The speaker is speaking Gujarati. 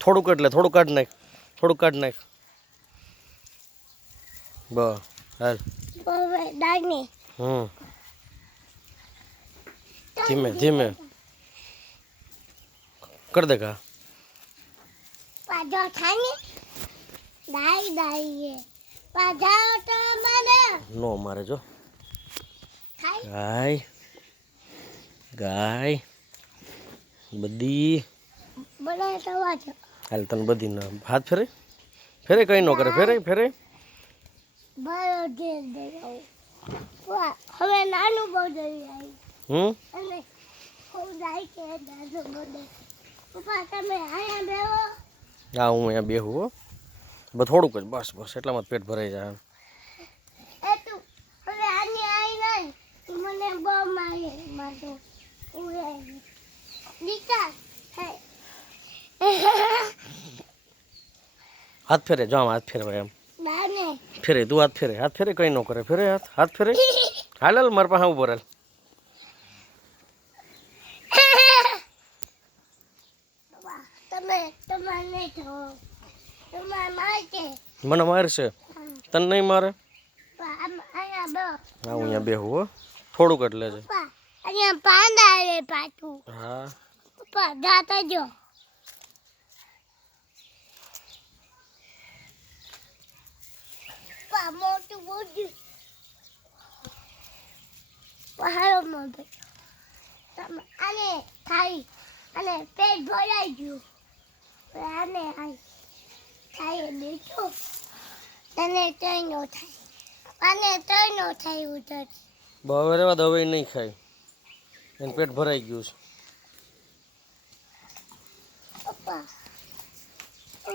થોડુંક એટલે થોડું કાઢ નાખ, થોડુંક કાઢ નાખ. બસ હાલ. ધીમે ધીમે કર દે કા. નો મારે જો ગાય ગાય બધી હાલ તને બધી ના હાથ ફેરે ફેરે કઈ ન કરે ફેરે ફેરે હવે નાનું બહુ હમ પપ્પા તમે અહીંયા બેહો. હા હું અહીંયા બેહું હો બસ થોડુંક જ બસ બસ એટલામાં જ પેટ ભરાઈ જાય. એ તું હવે આની આઈ નહીં મને બહુ મારે મારો ઉરે દીકા હે હાથ ફેરે જો આમ હાથ ફેરવાય એમ નાને ફેરે તું હાથ ફેરે કઈ ન કરે ફેરે હાથ ફેરે હાલ હાલ મારા પાસે ઉભો હાલ. તમે નહીં થો તમારે મારશે મને મારશે તને નહીં મારે. અહીંયા બહુ હા હું અહીંયા બેહું હો થોડુંક એટલે છે. અહીંયા પાંદા રે પાછું. હા પપ્પા જાતા જો પપ્પા મોટું મોટું પહાડો મોટો તમે આને ખાઈ અને પેટ ભરાઈ ગયું આને ખાઈ બેઠું તને તઈ નો થાય આને તઈ નો થાય ઉધર હવે રેવા દવાઈ નહીં ખાય એને પેટ ભરાઈ ગયું છે. પપ્પા